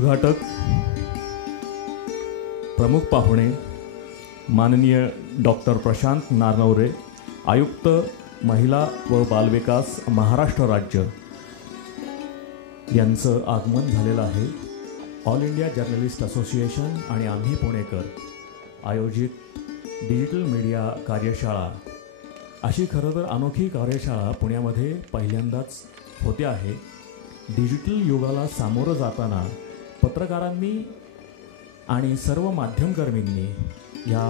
उद्घाटक प्रमुख पाहुणे माननीय डॉक्टर प्रशांत नारनवरे, आयुक्त महिला व बालविकास महाराष्ट्र राज्य यांचं आगमन झालेलं आहे। ऑल इंडिया जर्नलिस्ट असोसिएशन आणि आम्ही पुणेकर आयोजित डिजिटल मीडिया कार्यशाळा, अशी खरं तर अनोखी कार्यशाळा पुण्यामध्ये पहिल्यांदाच होते आहे। डिजिटल युगाला सामोरं जाताना पत्रकारांनी आणि सर्व माध्यमकर्मींनी या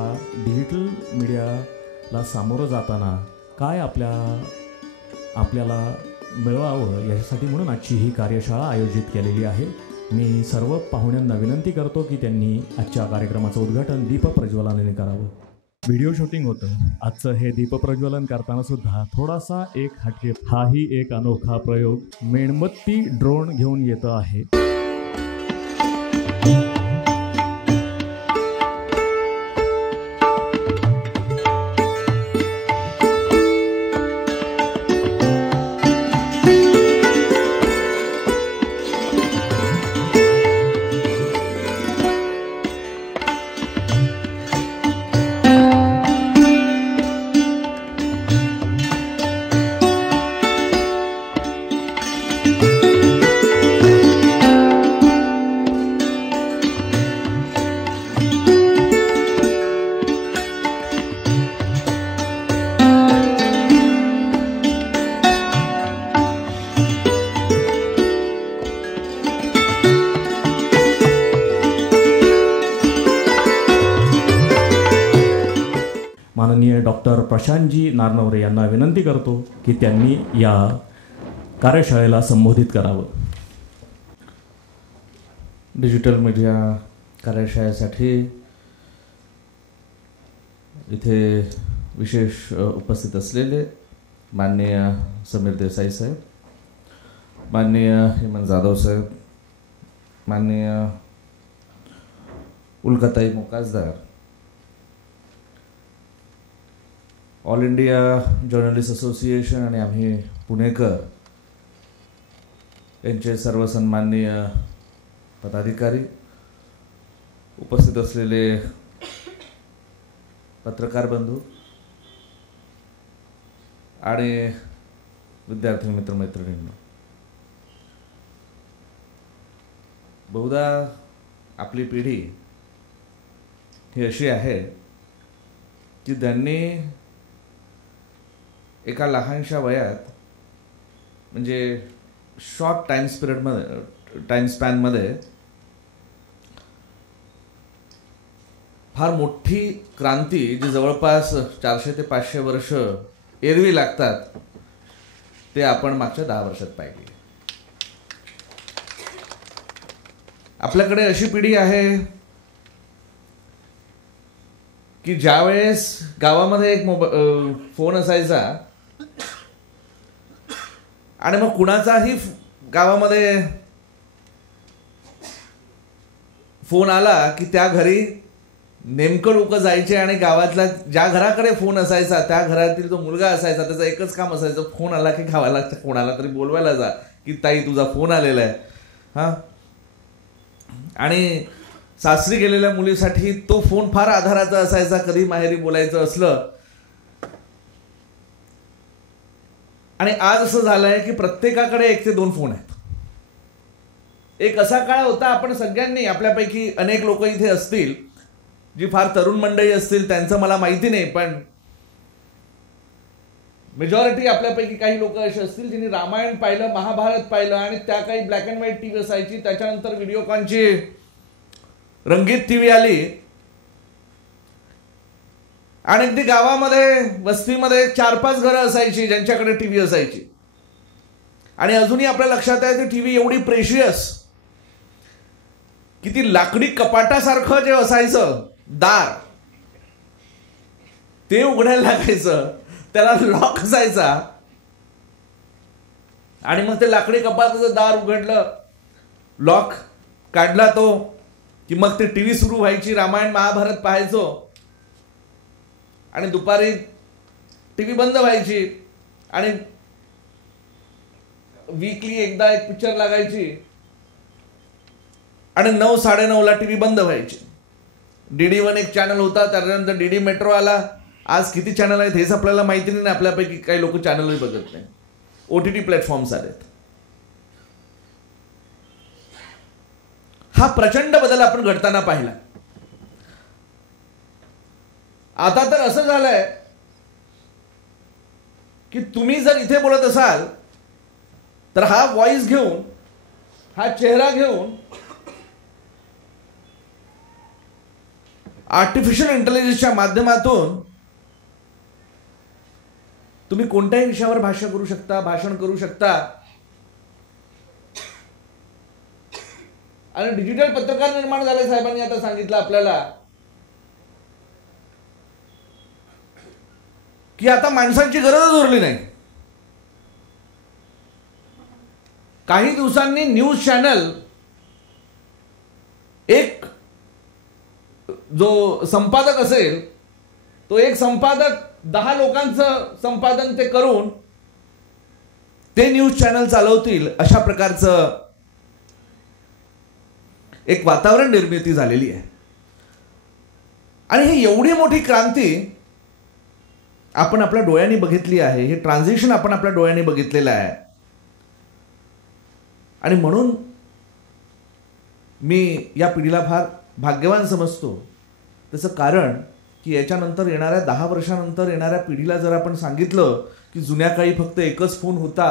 डिजिटल मीडियाला सामोरं जाताना काय आपल्याला मिळवावं यासाठी म्हणून आजची ही कार्यशाळा आयोजित केलेली आहे। मी सर्व पाहुण्यांना विनंती करतो की त्यांनी आजच्या कार्यक्रमाचं उद्घाटन दीपप्रज्वलनाने करावं। व्हिडिओ शूटिंग होतं आजचं। हे दीपप्रज्वलन करताना सुद्धा थोडासा एक हटके, हाही एक अनोखा प्रयोग मेणबत्ती ड्रोन घेऊन येतो आहे। माननीय डॉक्टर प्रशांतजी नारनवरे यांना विनंती करतो की त्यांनी या कार्यशाळेला संबोधित करावं। डिजिटल मीडिया कार्यशाळेसाठी इथे विशेष उपस्थित असलेले माननीय समीर देसाई साहेब, माननीय हेमंत जाधव साहेब, माननीय उल्काताई मुकासदार, ऑल इंडिया जर्नलिस्ट असोसिएशन आणि आम्ही पुणेकर यांचे सर्व सन्माननीय पदाधिकारी, उपस्थित असलेले पत्रकार बंधू आणि विद्यार्थी मित्रमैत्रिणींनो, बहुधा आपली पिढी ही अशी आहे की त्यांनी एका लहानशा वयात म्हणजे शॉर्ट टाइम स्पॅनमध्ये फार मोठी क्रांती जी जवळपास 400 ते 500 वर्ष एरवी लागतात ते आपण मागच्या 10 वर्षात पाहिली। आपल्याकडे अशी पिढी आहे की ज्यावेळेस गावामध्ये एक फोन असायचा आणि मग कुणाचाही गावामध्ये फोन आला की त्या घरी नेमकं लोक जायचे आणि गावातला ज्या घराकडे फोन असायचा त्या घरातील जो मुलगा असायचा त्याचं एकच काम असायचं, फोन आला की गावाला कोणाला तरी बोलवायला जा की ताई तुझा फोन आलेला आहे। हां, आणि सासरी गेलेल्या मुलीसाठी तो फोन फार आधाराचा असायचा, कधी माहेरी बोलायचं असलं। आणि आज असं झालंय की प्रत्येकाकडे 1 ते 2 फोन आहेत। एक असा काळ होता, आपण सगळ्यांनी, आपल्यापैकी अनेक लोक इथे असतील जी फार तरुण मंडळी असतील, त्यांचं मला माहिती नाही, पण मेजॉरिटी आपल्यापैकी काही लोक असे असतील ज्यांनी रामायण पाहिलं, महाभारत पाहिलं आणि त्या काही ब्लॅक अँड व्हाईट टीव्ही असायची, त्याच्यानंतर व्हिडिओकॉनची रंगीत टीव्ही आली आणि अगदी गावामध्ये वस्तीमध्ये 4-5 घरं असायची ज्यांच्याकडे टीव्ही असायची। आणि अजूनही आपल्या लक्षात आहे ती टीव्ही एवढी प्रेशियस की ती लाकडी कपाटासारखं जे असायचं दार ते उघडायला लागायचं, त्याला लॉक असायचा आणि मग ते लाकडी कपाटाचं दार उघडलं, लॉक काढला तो की मग ते टीव्ही सुरू व्हायची, रामायण महाभारत पाहायचो आणि दुपारी टीव्ही बंद व्हायची आणि वीकली एकदा एक पिक्चर लागायची आणि 9, 9:30ला टीव्ही बंद व्हायचे. DD1 एक चॅनल होता, त्यानंतर DD मेट्रो आला. आज किती चॅनल आहेत हेच आपल्याला माहिती नाही. आपल्यापैकी काही लोक चॅनलही बघत नाही. OTT प्लॅटफॉर्म्स आलेत. हा प्रचंड बदल आपण घडताना पाहिला. आता तर असं झालंय की तुम्ही जर इथे बोलत असाल तर हा व्हॉइस घेऊन, हा चेहरा घेऊन आर्टिफिशियल इंटेलिजन्सच्या माध्यमातून तुम्ही कोणत्याही विषयावर भाष्य करू शकता, भाषण करू शकता. आणि डिजिटल पत्रकार निर्माण झाले. साहेबांनी आता सांगितलं आपल्याला की आता माणसांची गरजच उरली नाही. काही दिवसांनी न्यूज चॅनल एक जो संपादक असेल तो एक संपादक 10 लोकांचं संपादन ते करून ते न्यूज चॅनल चालवतील अशा प्रकारचं एक वातावरण निर्मिती झालेली आहे. आणि ही एवढी मोठी क्रांती आपण आपल्या डोळ्यांनी बघितली आहे. हे ट्रान्झिशन आपण आपल्या डोळ्यांनी बघितलेलं आहे. आणि म्हणून मी या पिढीला फार भाग्यवान समजतो. त्याचं कारण की याच्यानंतर येणाऱ्या 10 वर्षानंतर येणाऱ्या पिढीला जर आपण सांगितलं की जुन्या काळी फक्त एकच फोन होता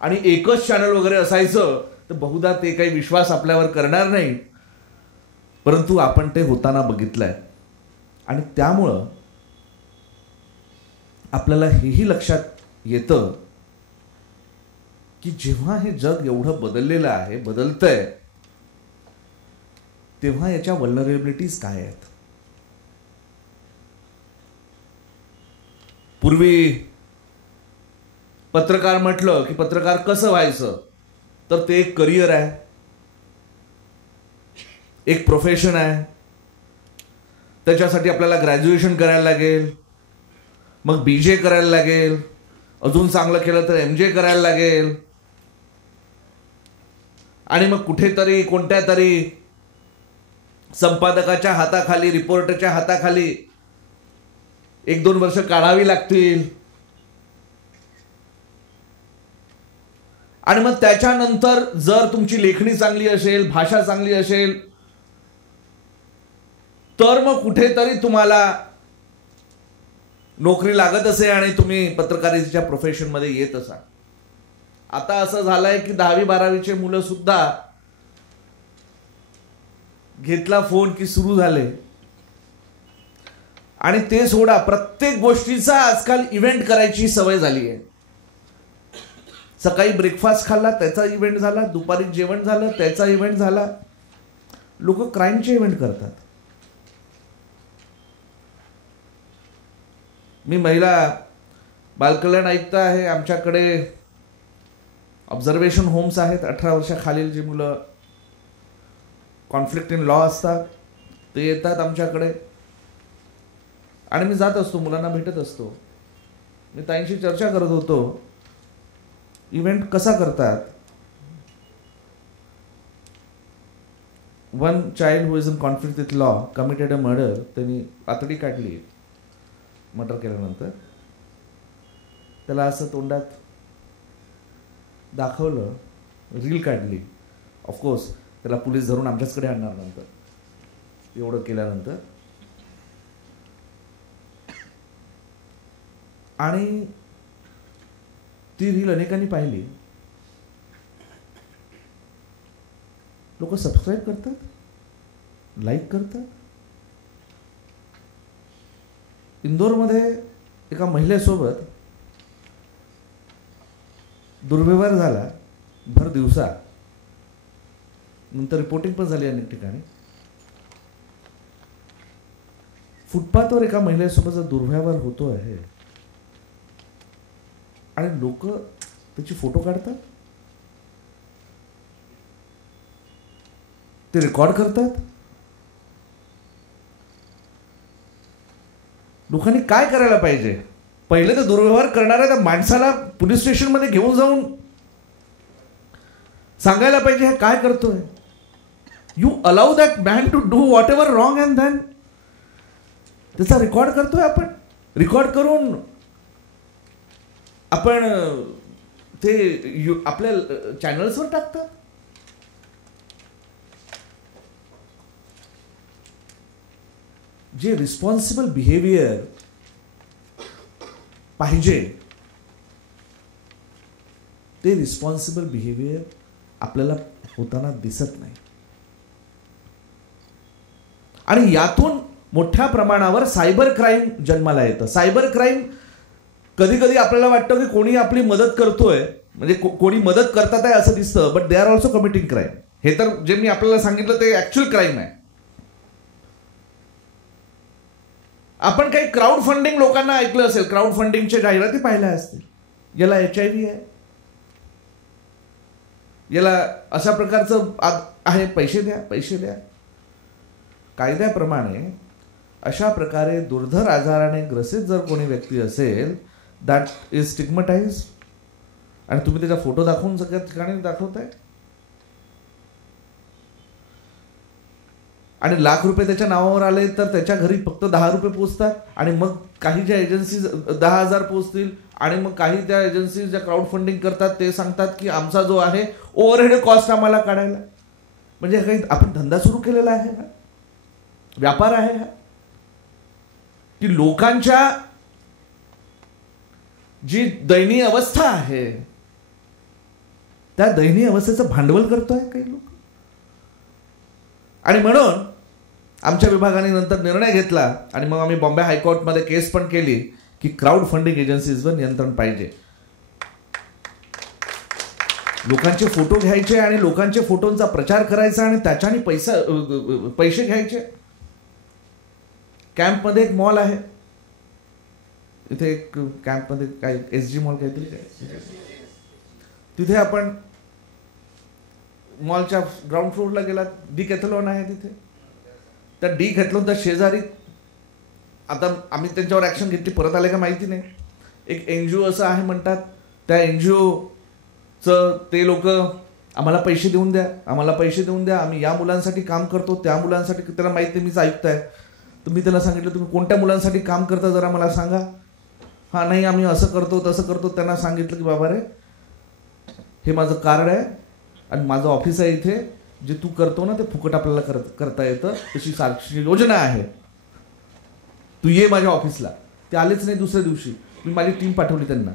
आणि एकच चॅनल वगैरे असायचं तर बहुधा ते काही विश्वास आपल्यावर करणार नाही. परंतु आपण ते होताना बघितलंय. आणि त्यामुळं आपल्याला हेही लक्षात येतं की जेव्हा हे जग एवढं बदललेलं आहे, बदलतंय, तेव्हा याच्या वल्नरेबिलिटीज काय आहेत. पूर्वी पत्रकार म्हटलं की पत्रकार कसं व्हायचं तर ते एक करिअर आहे, एक प्रोफेशन आहे. त्याच्यासाठी आपल्याला ग्रॅज्युएशन करायला लागेल, मग BJ करायला लागेल, अजून चांगलं केलं तर MJ करायला लागेल. आणि मग कुठेतरी कोणत्या तरी संपादकाच्या हाताखाली, रिपोर्टरच्या हाताखाली 1-2 वर्ष काढावी लागतील. आणि मग त्याच्यानंतर जर तुमची लेखणी चांगली असेल, भाषा चांगली असेल तर मग कुठेतरी तुम्हाला नोकरी लागत असेल आणि तुम्ही पत्रकारितेच्या प्रोफेशनमध्ये येत असाल. आता असं झालंय की 10वी-12वीचे मुलं सुद्धा घेतला फोन की सुरू झाले. आणि ते सोडा, प्रत्येक गोष्टीचा आजकाल इव्हेंट करायची सवय झाली आहे. सकाळी ब्रेकफास्ट खाल्ला त्याचा इव्हेंट झाला, दुपारी जेवण झालं त्याचा इव्हेंट झाला. लोक क्राईमचे इव्हेंट करतात. मी महिला बालकल्याण आयुक्त आहे. आमच्याकडे ऑब्झर्वेशन होम्स आहेत. 18 वर्षाखालील जी मुलं कॉन्फ्लिक्ट इन लॉ असतात ते येतात आमच्याकडे. आणि मी जात असतो, मुलांना भेटत असतो. मी ताईंशी चर्चा करत होतो, इव्हेंट कसा करतात. One child who is in conflict with law committed a murder. त्यांनी आतडी काढली मर्डर केल्यानंतर. त्याला असं तोंडात दाखवलं, रील काढली. ऑफकोर्स त्याला पोलीस धरून आमच्याचकडे आणणार नंतर एवढं केल्यानंतर. आणि ती रील अनेकांनी पाहिली. लोक सबस्क्राईब करतात, लाईक करतात. इंदोरमध्ये एका महिलेसोबत दुर्व्यवहार झाला भर दिवसा. नंतर रिपोर्टिंग पण झाली अनेक ठिकाणी. फुटपाथवर एका महिलेसोबत जर दुर्व्यवहार होतो आहे आणि लोक त्याची फोटो काढतात, ते रेकॉर्ड करतात. लोकांनी काय करायला पाहिजे. पहिले तर दुर्व्यवहार करणाऱ्या त्या माणसाला पोलीस स्टेशनमध्ये घेऊन जाऊन सांगायला पाहिजे हे काय करतोय. You allow that man to do whatever wrong and then त्याचा रेकॉर्ड करतोय आपण. रेकॉर्ड करून आपण ते आपल्या चॅनल्सवर टाकतात. जे रिस्पॉन्सिबल बिहेवियर पाहिजे ते रिस्पॉन्सिबल बिहेवियर आपल्याला होताना दिसत नाही. आणि यातून मोठ्या प्रमाणावर सायबर क्राईम जन्माला येतं. सायबर क्राईम कधी कधी आपल्याला वाटतं की कोणी आपली मदत करतोय, म्हणजे कोणी मदत करतात आहे असं दिसतं, but they are also committing crime. हे तर जे मी आपल्याला सांगितलं ते ऍक्च्युअल क्राईम आहे. आपण काही क्राऊड फंडिंग लोकांना ऐकलं असेल, क्राऊड फंडिंगच्या जाहिराती पाहिल्या असतील. याला HIV आहे, याला अशा प्रकारचं आहे, पैसे द्या पैसे द्या. कायद्याप्रमाणे अशा प्रकारे दुर्धर आजाराने ग्रसित जर कोणी व्यक्ती असेल दॅट इज स्टिग्मटाइज. आणि तुम्ही त्याचा फोटो दाखवून सगळ्या ठिकाणी दाखवताय आणि ₹1,00,000 त्याच्या नावावर आले तर त्याच्या घरी फक्त ₹10 पोचतात. आणि मग काही ज्या एजन्सीज 10,000 पोचतील आणि मग काही त्या एजन्सीज ज्या क्राऊड फंडिंग करतात ते सांगतात की आमचा जो आहे ओव्हरहेड कॉस्ट आम्हाला काढायला. म्हणजे काही आपण धंदा सुरू केलेला आहे हा, व्यापार आहे हा, की लोकांच्या जी दयनीय अवस्था आहे त्या दयनीय अवस्थेचं भांडवल करतोय काही लोक. आणि म्हणून आमच्या विभागाने नंतर निर्णय घेतला आणि मग आम्ही बॉम्बे हायकोर्टमध्ये केस पण केली की क्राऊड फंडिंग एजन्सीजवर नियंत्रण पाहिजे. लोकांचे फोटो घ्यायचे आणि लोकांच्या फोटोंचा प्रचार करायचा आणि त्याच्याने पैसे घ्यायचे. कॅम्पमध्ये एक मॉल आहे, इथे एक कॅम्पमध्ये काय SG मॉल काहीतरी, तिथे आपण मॉलच्या ग्राउंड फ्लोअरला गेला, डिकॅथलॉन आहे तिथे. त्या डिकॅथलॉनच्या शेजारी आता आम्ही त्यांच्यावर ऍक्शन घेतली, परत आले का माहिती नाही, एक NGO असं आहे म्हणतात. त्या NGOचं ते लोक आम्हाला पैसे देऊन द्या, आम्हाला पैसे देऊन द्या, आम्ही या मुलांसाठी काम करतो त्या मुलांसाठी. त्याला माहिती मीच ऐकताय. तर मी त्याला सांगितलं तुम्ही कोणत्या मुलांसाठी काम करता जरा मला सांगा. हा नाही आम्ही असं करतो तसं करतो. त्यांना सांगितलं की बाबा रे हे माझं कार्ड आहे आणि माझं ऑफिस आहे इथे, जे तू करतो ना ते फुकट आपल्याला करता येतं, तशी सारखी योजना आहे, तू ये माझ्या ऑफिसला. ते आलेच नाही. दुसऱ्या दिवशी मी माझी टीम पाठवली त्यांना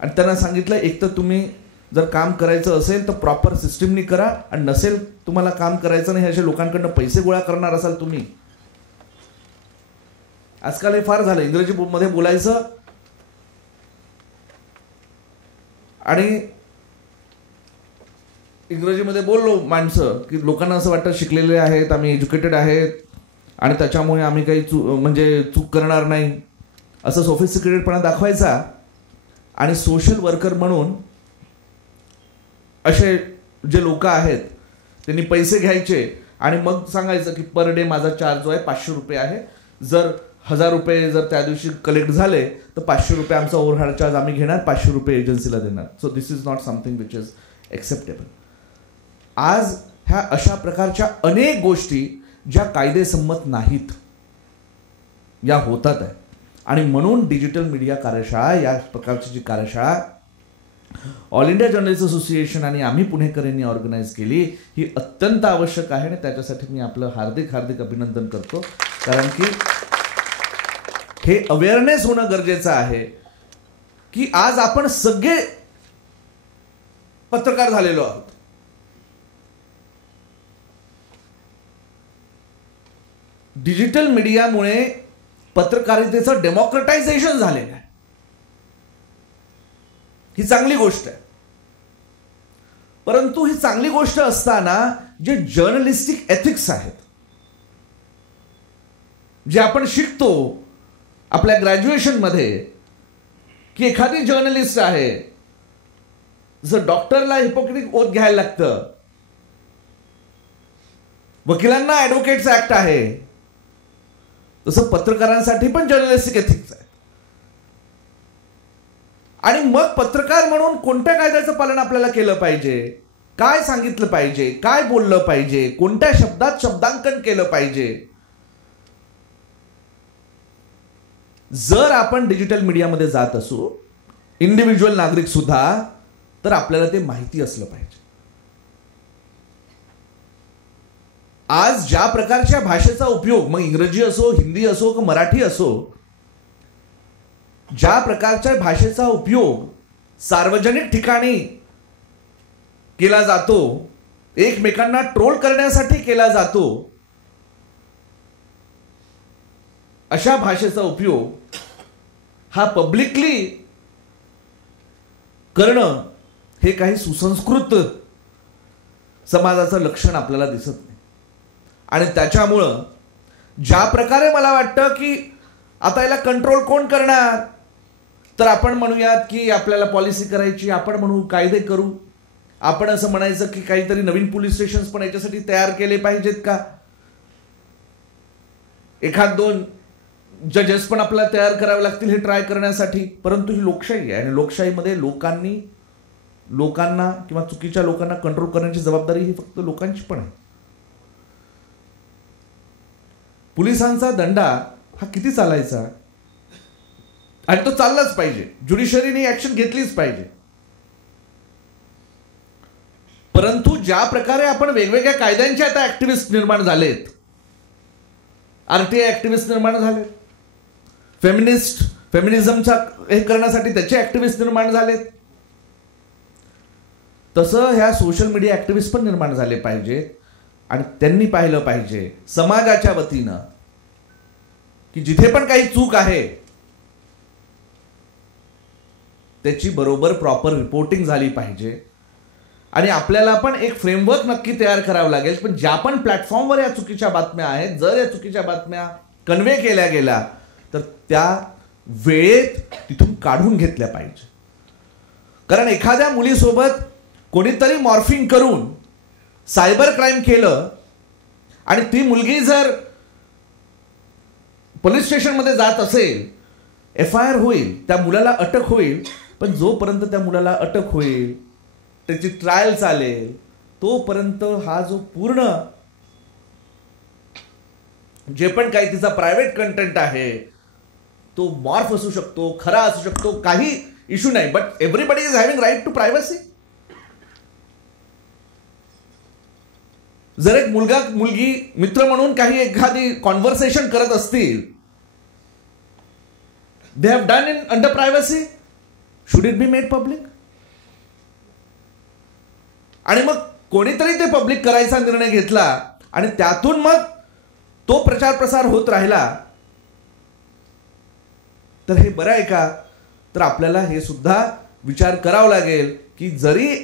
आणि त्यांना सांगितलं एक तर तुम्ही जर काम करायचं असेल तर प्रॉपर सिस्टीमनी करा आणि नसेल तुम्हाला काम करायचं नाही अशा लोकांकडनं पैसे गोळा करणार असाल तुम्ही. आजकाल हे फार झालं इंग्रजी मध्ये बोलायचं आणि इंग्रजीमध्ये बोललो माणसं की लोकांना असं वाटतं शिकलेले आहेत, आम्ही एज्युकेटेड आहेत आणि त्याच्यामुळे आम्ही काही चूक करणार नाही असं सोफिस्टिकेटेडपणा दाखवायचा. आणि सोशल वर्कर म्हणून असे जे लोक आहेत त्यांनी पैसे घ्यायचे आणि मग सांगायचं की पर डे माझा चार्ज जो आहे ₹500 आहे. जर ₹1,000 जर त्या दिवशी कलेक्ट झाले तर ₹500 आमचा ओव्हरहेड चार्ज आम्ही घेणार, ₹500 एजन्सीला देणार. So this is not something which is acceptable. आज ह्या अशा प्रकारच्या अनेक गोष्टी ज्या कायदेसंमत नाहीत या होतात आहे. आणि म्हणून डिजिटल मीडिया कार्यशाळा या प्रकारची जी कार्यशाळा ऑल इंडिया जर्नलिस्ट असोसिएशन आणि आम्ही पुणेकर यांनी ऑर्गनाईज केली ही अत्यंत आवश्यक आहे आणि त्याच्यासाठी मी आपलं हार्दिक हार्दिक अभिनंदन करतो. कारण की हे अवेअरनेस होणं गरजेचं आहे की आज आपण सगळे पत्रकार झालेलो आहोत. डिजिटल मीडियामुळे पत्रकारितेचं डेमोक्रेटायझेशन झालेलं आहे. ही चांगली गोष्ट आहे. परंतु ही चांगली गोष्ट असताना जे जर्नलिस्टिक एथिक्स आहेत जे आपण शिकतो आपल्या ग्रॅज्युएशनमध्ये की एखादी जर्नलिस्ट आहे, जर डॉक्टरला हिपोक्रेटिक ओथ घ्यायला लागतं, वकिलांना ऍडव्होकेट्स ऍक्ट आहे, तसं पत्रकारांसाठी पण जर्नलिस्टिक एथिक्स आहे. आणि मग पत्रकार म्हणून कोणत्या कायद्याचं पालन आपल्याला केलं पाहिजे, काय सांगितलं पाहिजे, काय बोललं पाहिजे, कोणत्या शब्दात शब्दांकन केलं पाहिजे. जर आपण डिजिटल मीडियामध्ये जात असू, इंडिव्हिज्युअल नागरिक सुद्धा, तर आपल्याला ते माहिती असलं पाहिजे. आज ज्या प्रकारच्या भाषेचा उपयोग, मग इंग्रजी असो, हिंदी असो किंवा मराठी असो, ज्या प्रकारच्या भाषेचा उपयोग सार्वजनिक ठिकाणी केला जातो, एकमेकांना ट्रोल करण्यासाठी केला जातो, अशा भाषेचा उपयोग हा पब्लिकली करणं हे काही सुसंस्कृत समाजाचं लक्षण आपल्याला दिसत नाही. आणि त्याच्यामुळं ज्या प्रकारे मला वाटतं की आता याला कंट्रोल कोण करणार, तर आपण म्हणूयात की आपल्याला पॉलिसी करायची, आपण म्हणू कायदे करू, आपण असं म्हणायचं की काहीतरी नवीन पोलीस स्टेशन पण याच्यासाठी तयार केले पाहिजेत का, एखाद दोन जजेस पण आपल्याला तयार करावे लागतील हे ट्राय करण्यासाठी. परंतु ही लोकशाही आहे आणि लोकशाहीमध्ये लोकांना किंवा चुकीच्या लोकांना कंट्रोल करण्याची जबाबदारी ही फक्त लोकांची पण आहे. पोलिसांचा दंडा हा किती चालायचा, आणि तो चाललाच पाहिजे, ज्युडिशरीने ऍक्शन घेतलीच पाहिजे. परंतु ज्या प्रकारे आपण वेगवेगळ्या कायद्यांचे आता ऍक्टिव्हिस्ट निर्माण झालेत, आरटीआय ऍक्टिव्हिस्ट निर्माण झालेत, फेमिनिझमचा हे करण्यासाठी त्याचे ऍक्टिव्हिस्ट निर्माण झालेत, तसं ह्या सोशल मीडिया ऍक्टिव्हिस्ट पण निर्माण झाले पाहिजेत. आणि त्यांनी पाहिलं पाहिजे समाजाच्या वतीनं की जिथे पण काही चूक आहे त्याची बरोबर प्रॉपर रिपोर्टिंग झाली पाहिजे. आणि आपल्याला पण एक फ्रेमवर्क नक्की तयार करावं लागेल. पण ज्या पण प्लॅटफॉर्मवर या चुकीच्या बातम्या आहेत, जर या चुकीच्या बातम्या कन्वे केल्या गेल्या तर त्या वेळेत तिथून काढून घेतल्या पाहिजे. कारण एखाद्या मुलीसोबत कोणीतरी मॉर्फिंग करून सायबर क्राईम केलं आणि ती मुलगी जर पोलीस स्टेशनमध्ये जात असेल, FIR होईल, त्या मुलाला अटक होईल. पण जोपर्यंत त्या मुलाला अटक होईल, त्याची ट्रायल चालेल, तोपर्यंत हा जो पूर्ण जे पण काही तिचा प्रायव्हेट कंटेंट आहे तो मॉर्फ असू शकतो, खरा असू शकतो, काही इश्यू नाही. But everybody is having right to privacy. जर एक मुलगी मित्र म्हणून काही एखादी कॉन्व्हर्सेशन करत असतील, they have done in under privacy, should it be made public? आणि मग कोणीतरी ते पब्लिक करायचा निर्णय घेतला आणि त्यातून मग तो प्रचार प्रसार होत राहिला, तर हे बरं आहे का? तर आपल्याला हे सुद्धा विचार करावा लागेल की जरी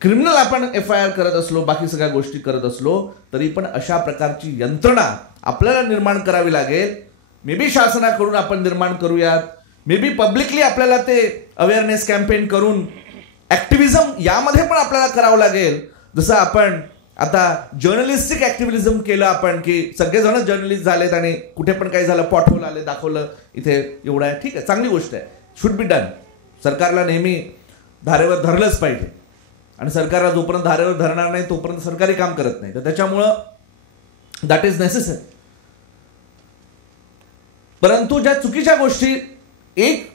क्रिमिनल आपण FIR करत असलो, बाकी सगळ्या गोष्टी करत असलो, तरी पण अशा प्रकारची यंत्रणा आपल्याला निर्माण करावी लागेल. मे बी शासनाकडून आपण निर्माण करूयात, मे बी पब्लिकली आपल्याला ते अवेअरनेस कॅम्पेन करून ऍक्टिव्हिजम यामध्ये पण आपल्याला करावं लागेल. जसं आपण आता जर्नलिस्टिक ऍक्टिव्हिजम केलं आपण, की सगळेजण जर्नलिस्ट झालेत आणि कुठे पण काही झालं पॉटहोल आले, दाखवलं इथे एवढं आहे, ठीक आहे, चांगली गोष्ट आहे, शुड बी डन. सरकारला नेहमी धारेवर धरलंच पाहिजे आणि सरकारला जोपर्यंत धारेवर धरणार नाही तोपर्यंत सरकारी काम करत नाही. तर त्याच्यामुळं दॅट इज नेसेसरी. परंतु ज्या चुकीच्या गोष्टी एक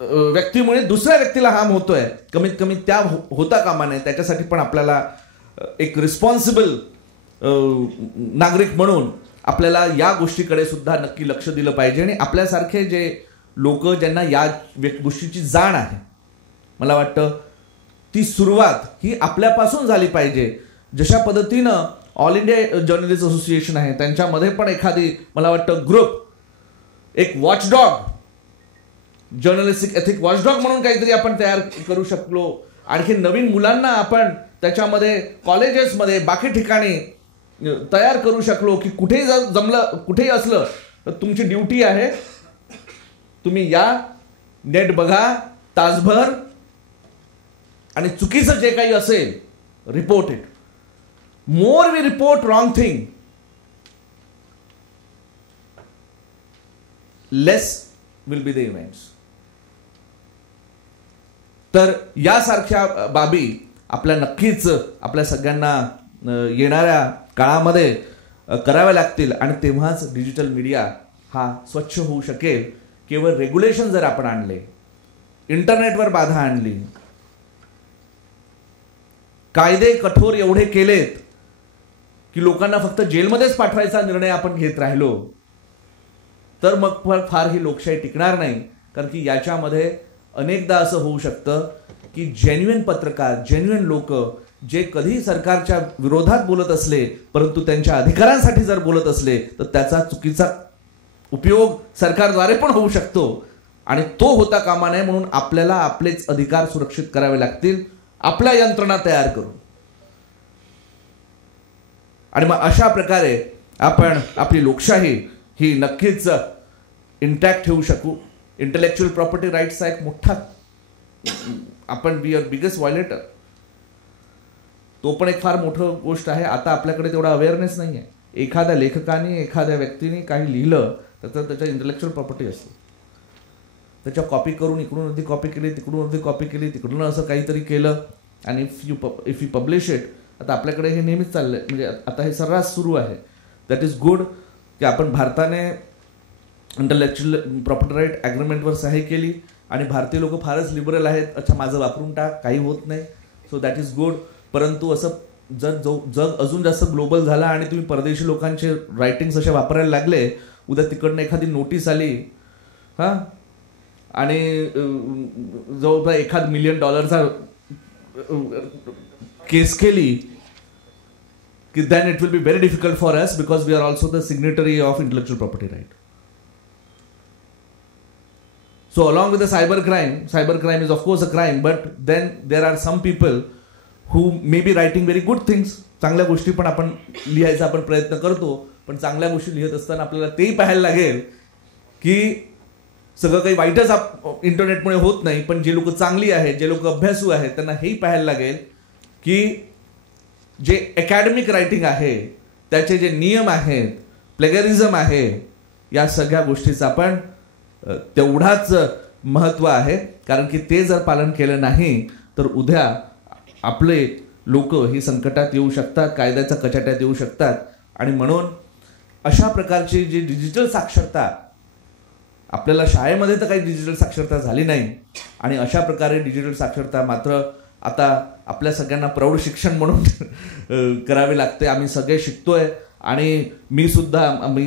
व्यक्तीमुळे दुसऱ्या व्यक्तीला हार्म होतोय, कमीत कमी त्या होता कामा नये. त्याच्यासाठी पण आपल्याला एक रिस्पॉन्सिबल नागरिक म्हणून आपल्याला या गोष्टीकडे सुद्धा नक्की लक्ष दिलं पाहिजे. आणि आपल्यासारखे जे लोक ज्यांना या गोष्टीची जाण आहे, मला वाटतं ती सुरुवात ही आपल्यापासून झाली पाहिजे. जशा पद्धतीनं ऑल इंडिया जर्नलिस्ट असोसिएशन आहे, त्यांच्यामध्ये पण एखादी मला वाटतं ग्रुप, एक वॉचडॉग, जर्नलिस्टिक एथिक वॉचडॉग म्हणून काहीतरी आपण तयार करू शकलो. आणखी नवीन मुलांना आपण त्याच्यामध्ये कॉलेजेसमध्ये बाकी ठिकाणी तयार करू शकलो की कुठेही जमलं, कुठेही असलं तर तुमची ड्युटी आहे, तुम्ही या, नेट बघा तासभर आणि चुकीचं जे काही असेल report it. More we report wrong thing, less will be the events. तर यासारख्या बाबी आपल्या नक्कीच आपल्या सगळ्यांना येणाऱ्या काळामध्ये कराव्या लागतील आणि तेव्हाच डिजिटल मीडिया हा स्वच्छ होऊ शकेल. केवळ रेग्युलेशन जर आपण आणले, इंटरनेटवर बाधा आणली, कायदे कठोर एवढे केलेत की लोकांना फक्त जेलमध्येच पाठवायचा निर्णय आपण घेत राहिलो, तर मग फार ही लोकशाही टिकणार नाही. कारण की याच्यामध्ये अनेकदा असं होऊ शकतं की जेन्युइन पत्रकार, जेन्युइन लोक जे कधी सरकारच्या विरोधात बोलत असले परंतु त्यांच्या अधिकारांसाठी जर बोलत असले तर त्याचा चुकीचा उपयोग सरकारद्वारे पण होऊ शकतो आणि तो होता कामा नये. म्हणून आपल्याला आपलेच अधिकार सुरक्षित करावे लागतील आपल्या यंत्रणा तयार करून. आणि मग अशा प्रकारे आपण आपली लोकशाही ही नक्कीच इंटॅक्ट ठेवू शकू. इंटेलेक्च्युअल प्रॉपर्टी राईट्सचा एक मोठा आपण वी आर बिगेस्ट व्हायलेटर, तो पण एक फार मोठं गोष्ट आहे. आता आपल्याकडे तेवढा अवेअरनेस नाही आहे. एखाद्या लेखकाने एखाद्या व्यक्तीने काही लिहिलं तर त्याच्या इंटेलेक्च्युअल प्रॉपर्टी असते. त्याच्या कॉपी करून इकडून अर्धी कॉपी केली, तिकडून अर्धी कॉपी केली, तिकडून असं काहीतरी केलं आणि इफ यू पब्लिश इट. आता आपल्याकडे हे नेहमीच चाललंय, म्हणजे आता हे सर्रास सुरू आहे. दॅट इज गुड की आपण भारताने इंटेलेक्च्युअल प्रॉपर्टी राईट ॲग्रीमेंटवर सही केली आणि भारतीय लोक फारच लिबरल आहेत. अच्छा माझं वापरून टाक, काही होत नाही. So that is good. परंतु असं जग अजून जास्त ग्लोबल झाला आणि तुम्ही परदेशी लोकांचे रायटिंग्स असे वापरायला लागले, उद्या तिकडनं एखादी नोटीस आली आणि जवळपास $1 मिलियन केस केली की then it will be very difficult for us because we are also the signatory of intellectual property right. So along with the cybercrime is of course a crime, but then there are some people who may be writing very good things. चांगल्या गोष्टी पण आपण लिहायचा आपण प्रयत्न करतो, पण चांगल्या गोष्टी लिहित असताना आपल्याला तेही पाहायला लागेल की सगळं काही वाईटच इंटरनेटमुळे होत नाही. पण जे लोक चांगली आहेत, जे लोक अभ्यासू आहेत, त्यांना हेही पाहायला लागेल की जे अकॅडमिक रायटिंग आहे त्याचे जे नियम आहेत, प्लेगरिझम आहे, या सगळ्या गोष्टीचा पण तेवढाच महत्त्व आहे. कारण की ते जर पालन केलं नाही तर उद्या आपले लोक ही संकटात येऊ शकतात, कायद्याच्या कचाट्यात येऊ शकतात. आणि म्हणून अशा प्रकारची जी डिजिटल साक्षरता, आपल्याला शाळेमध्ये तर काही डिजिटल साक्षरता झाली नाही आणि अशा प्रकारे डिजिटल साक्षरता मात्र आता आपल्या सगळ्यांना प्रौढ शिक्षण म्हणून करावे लागते. आम्ही सगळे शिकतोय आणि मी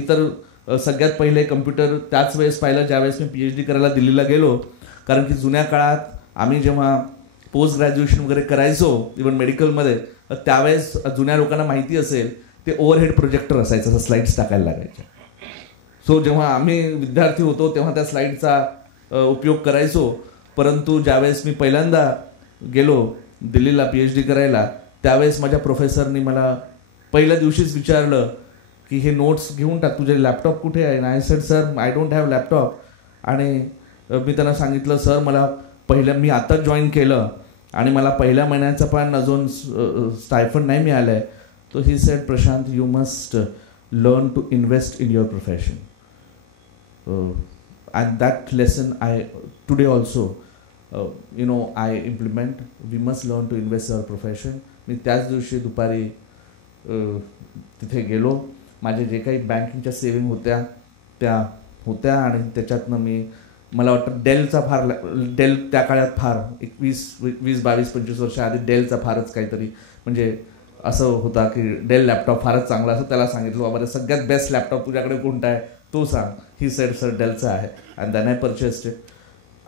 तर सगळ्यात पहिले कम्प्युटर त्याच वेळेस पाहिलं ज्यावेळेस मी PhD करायला दिल्लीला गेलो. कारण की जुन्या काळात आम्ही जेव्हा पोस्ट ग्रॅज्युएशन वगैरे करायचो इव्हन मेडिकलमध्ये, त्यावेळेस जुन्या लोकांना माहिती असेल ते ओव्हरहेड प्रोजेक्टर असायचं, स्लाइड्स टाकायला लागायच्या. सो जेव्हा आम्ही विद्यार्थी होतो तेव्हा त्या स्लाइडचा उपयोग करायचो. परंतु ज्यावेळेस मी पहिल्यांदा गेलो दिल्लीला PhD करायला, त्यावेळेस माझ्या प्रोफेसरनी मला पहिल्या दिवशीच विचारलं की हे नोट्स घेऊन टाक, तुझे लॅपटॉप कुठे आहे? I said sir I don't have laptop. आणि मी त्यांना सांगितलं सर मला मी आता जॉईन केलं आणि मला पहिल्या महिन्याचा पण अजून स्टायफंड नाही मिळालं आहे. तो he said Prashant you must learn to invest in your profession. And that lesson I today also I implement. We must learn to invest your profession. मी त्याच दिवशी दुपारी तिथे गेलो. माझे जे काही बँकिंगच्या सेविंग होत्या त्या होत्या आणि त्याच्यातनं मला वाटतं डेल त्या काळात फार 20-22-25 वर्ष आधी डेलचा फारच काहीतरी म्हणजे असं होता की डेल लॅपटॉप फारच चांगला असं. त्याला सांगितलं बाबा सगळ्यात बेस्ट लॅपटॉप तुझ्याकडे कोणता आहे तो सांग. ही सेड सर डेलचा आहे. And then I purchased it.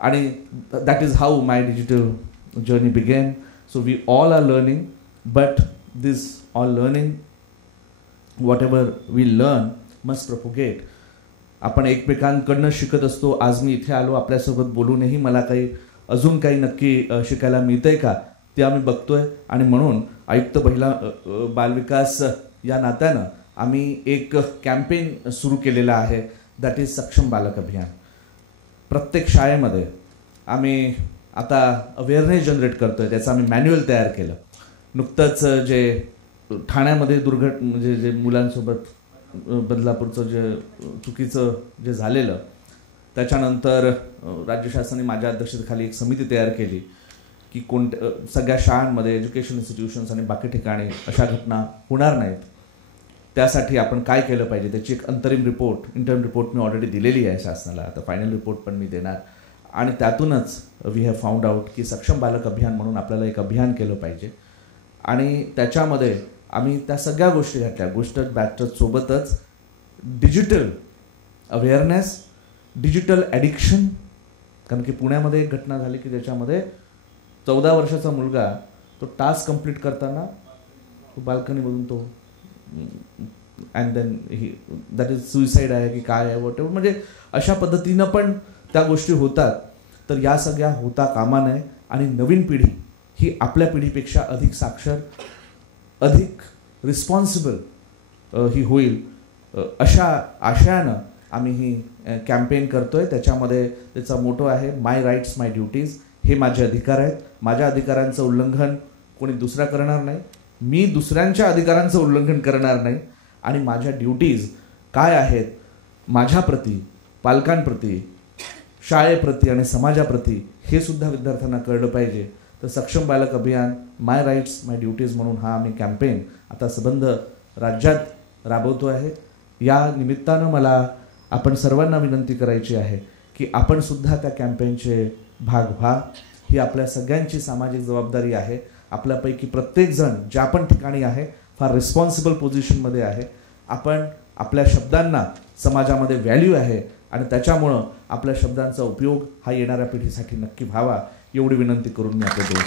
आणि that is how my digital journey begin. So we all are learning, but this all learning whatever we learn must propagate. आपण एकमेकांकडनं शिकत असतो. आज मी इथे आलो आपल्यासोबत बोलूनही मला अजून काही नक्की शिकायला मिळतंय का ते आम्ही बघतोय. आणि म्हणून आयुक्त महिला बालविकास या नात्यानं आम्ही एक कॅम्पेन सुरू केलेला आहे, दॅट इज सक्षम बालक अभियान. प्रत्येक शाळेमध्ये आम्ही आता अवेअरनेस जनरेट करतोय. त्याचं आम्ही मॅन्युअल तयार केलं. नुकतंच जे ठाण्यामध्ये म्हणजे जे मुलांसोबत बदलापूरचं जे चुकीचं जे झालेलं, त्याच्यानंतर राज्य शासनाने माझ्या अध्यक्षतेखाली एक समिती तयार केली की सगळ्या शाळांमध्ये, एज्युकेशन इन्स्टिट्यूशन्स आणि बाकी ठिकाणी अशा घटना होणार नाहीत, त्यासाठी आपण काय केलं पाहिजे त्याची एक इंटरिम रिपोर्ट मी ऑलरेडी दिलेली आहे शासनाला. आता फायनल रिपोर्ट पण मी देणार. आणि त्यातूनच वी हॅव फाउंड आउट की सक्षम बालक अभियान म्हणून आपल्याला एक अभियान केलं पाहिजे. आणि त्याच्यामध्ये आम्ही त्या सगळ्या गोष्टी घातल्या. गोष्ट सोबतच डिजिटल अवेअरनेस, डिजिटल ॲडिक्शन. कारण की पुण्यामध्ये एक घटना झाली की ज्याच्यामध्ये 14 वर्षाचा मुलगा तो टास्क कंप्लीट करताना बाल्कनीमधून तो and then that is suicide आहे की काय आहे वॉट एव्हर. म्हणजे अशा पद्धतीनं पण त्या गोष्टी होतात. तर या सगळ्या होता कामा नये आणि नवीन पिढी ही आपल्या पिढीपेक्षा अधिक साक्षर, अधिक रिस्पॉन्सिबल ही होईल, अशा आशयानं आम्ही ही कॅम्पेन करतोय. त्याच्यामध्ये त्याचा मोटो आहे माय राईट्स माय ड्युटीज. हे माझे अधिकार आहेत. माझ्या अधिकारांचं उल्लंघन कोणी दुसरा करणार नाही, मी दुसऱ्यांच्या अधिकारांचं उल्लंघन करणार नाही. आणि माझ्या ड्युटीज काय आहेत माझ्याप्रती, पालकांप्रती, शाळेप्रती आणि समाजाप्रती हे सुद्धा विद्यार्थ्यांना कळलं पाहिजे. तर सक्षम बालक अभियान, माय राईट्स माय ड्युटीज म्हणून हा आम्ही कॅम्पेन आता सबंध राज्यात राबवतो आहे. या निमित्तानं मला आपण सर्वांना विनंती करायची आहे की आपण सुद्धा त्या कॅम्पेनचे भाग व्हा. ही आपल्या सगळ्यांची सामाजिक जबाबदारी आहे. आपल्यापैकी प्रत्येकजण ज्या पण ठिकाणी आहे फार रिस्पॉन्सिबल पोझिशनमध्ये आहे. आपण आपल्या शब्दांना समाजामध्ये व्हॅल्यू आहे आणि त्याच्यामुळं आपल्या शब्दांचा उपयोग हा येणाऱ्या पिढीसाठी नक्की व्हावा एवढी विनंती करून मी आपल्या दोन